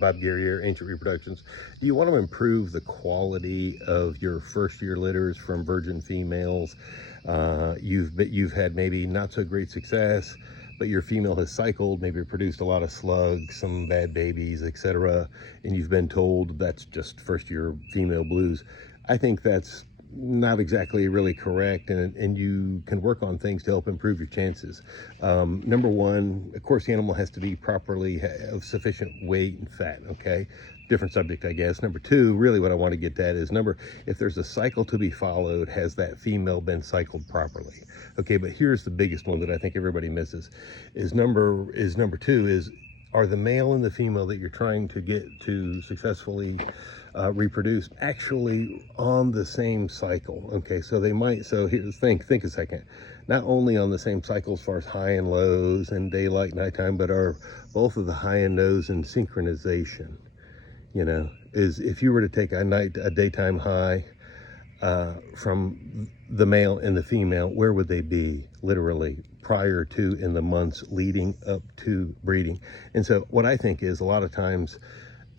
Bob Guerrier, Ancient Reproductions. Do you want to improve the quality of your first year litters from virgin females? You've had maybe not so great success, but your female has cycled, maybe produced a lot of slugs, some bad babies, etc., and you've been told that's just first year female blues. I think that's not exactly really correct, and you can work on things to help improve your chances. Number one, of course, the animal has to be properly of sufficient weight and fat. Okay, different subject, I guess. Number two, really what I want to get at is if there's a cycle to be followed, has that female been cycled properly? Okay, but here's the biggest one that I think everybody misses is number two is, are the male and the female that you're trying to get to successfully reproduce actually on the same cycle? Okay, so they might, so here's, think a second. Not only on the same cycle as far as high and lows and daylight, nighttime, but are both of the high and lows in synchronization? You know, is if you were to take a daytime high from the male and the female, where would they be literally prior to in the months leading up to breeding? And so what I think is a lot of times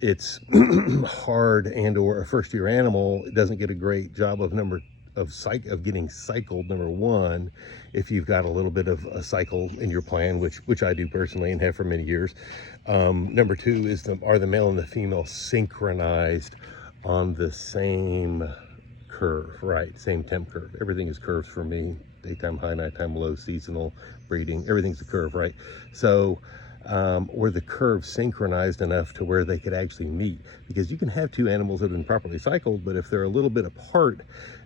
it's hard, and or a first year animal doesn't get a great job of getting cycled, number one, if you've got a little bit of a cycle in your plan, which I do personally and have for many years. Number two is, are the male and the female synchronized on the same curve, right? Same temp curve. Everything is curves for me. Daytime high, nighttime low, seasonal, breeding, everything's a curve, right? So were the curves synchronized enough to where they could actually meet? Because you can have two animals that have been properly cycled, but if they're a little bit apart,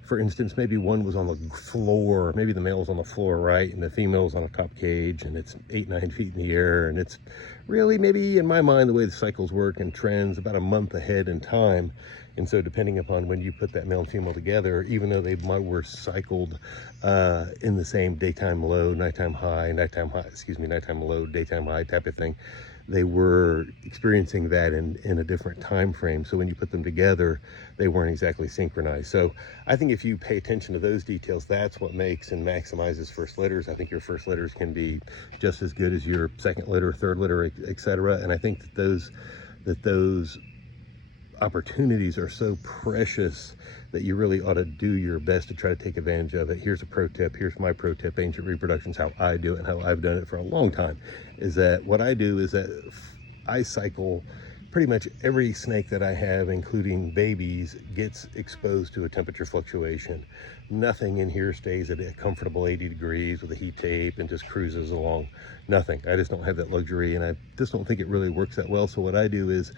for instance, maybe one was on the floor, maybe the male's on the floor, right, and the female's on a top cage, and it's 8-9 feet in the air, and it's really, maybe in my mind, the way the cycles work and trends, about a month ahead in time. And so depending upon when you put that male and female together, even though they were cycled in the same daytime low, nighttime low, daytime high type of thing, they were experiencing that in a different time frame. So when you put them together, they weren't exactly synchronized. So I think if you pay attention to those details, that's what makes and maximizes first litters. I think your first litters can be just as good as your second litter, third litter, etc. And I think that those opportunities are so precious that you really ought to do your best to try to take advantage of it. Here's a pro tip. Here's my pro tip, Ancient Reproductions, how I do it and how I've done it for a long time, is that what I do is that I cycle pretty much every snake that I have, including babies, gets exposed to a temperature fluctuation. Nothing in here stays at a comfortable 80 degrees with a heat tape and just cruises along. Nothing. I just don't have that luxury, and I just don't think it really works that well. So what I do is,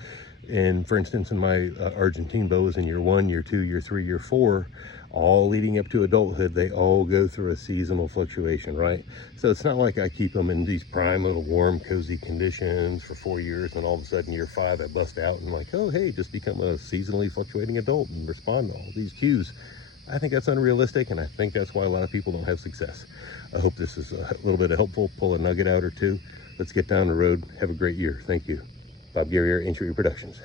for instance, in my Argentine boas in year 1, year 2, year 3, year 4, all leading up to adulthood, they all go through a seasonal fluctuation, right? So it's not like I keep them in these prime little warm, cozy conditions for 4 years, and all of a sudden year 5, I bust out and like, oh, hey, just become a seasonally fluctuating adult and respond to all these cues. I think that's unrealistic, and I think that's why a lot of people don't have success. I hope this is a little bit helpful. Pull a nugget out or two. Let's get down the road. Have a great year. Thank you. Bob Guerrier, Ancient Reproductions.